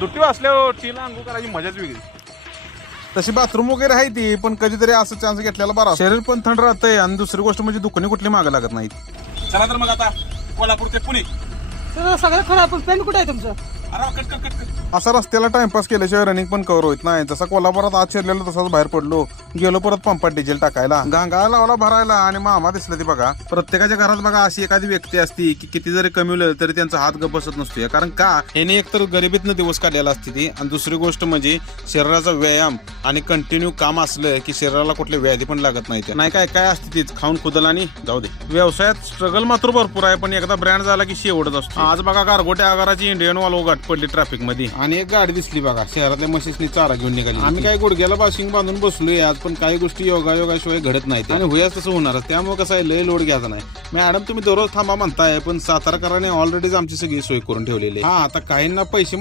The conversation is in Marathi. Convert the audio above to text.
दुट्टी असल्यावर टीला अंघोळ करायची मजाच वेगळी. तशी बाथरूम वगैरे आहे ती, पण कधीतरी असं चान्स घेतलेला बरा. शरीर पण थंड राहतंय आणि दुसरी गोष्ट म्हणजे दुकाने कुठली मागे लागत नाहीत. चला तर मग आता कोल्हापूर ते पुणे. सगळं खरं पण पेन कुठे आहे तुमचं? अरे कट. असा रस्त्याला टाइमपास केल्याशिवाय रनिंग पण कव्हर होत नाही. जसा कोल्हापुरात आत शिरलेलो तसाच बाहेर पडलो, गेलो परत पंपात डिझेल टाकायला, गांगाळा लावला भरायला आणि मामा दिसलं ती बघा. प्रत्येकाच्या घरात बघा अशी एखादी व्यक्ती असती की किती जरी कमीवलं तरी त्यांचा हात गप बसत नसतोय. कारण का याने एकतर गरिबीतनं दिवस काढलेला असते ती, आणि दुसरी गोष्ट म्हणजे शरीराचा व्यायाम आणि कंटिन्यू काम असलं की शरीराला कुठले व्याधी पण लागत नाही. नाही काय असते तीच खाऊन खुदल आणि जाऊ दे. व्यवसायात स्ट्रगल मात्र भरपूर आहे, पण एकदा ब्रँड झाला की शेवटच असतो. आज बघा गारगोट्या आगाराची इंडियन वालो गाठ पडली ट्रॅफिक मध्ये आणि एक गाडी दिसली बघा शहरातल्या म्हशीसनी चारा घेऊन निघाली. आम्ही काय गुडघ्याला बाशिंग बांधून बसलोय आज, पण काही गोष्टी योगाशिवाय घडत नाहीत आणि होयाच तसं होणारच. त्यामुळे कसं आहे, लय लोड घ्यायचा नाही. मॅडम तुम्ही दररोज थांबा म्हणताय, पण सातारकरांनी ऑलरेडीच आमची सगळी सोय करून ठेवलेली आहे. हा आता काहींना पैसे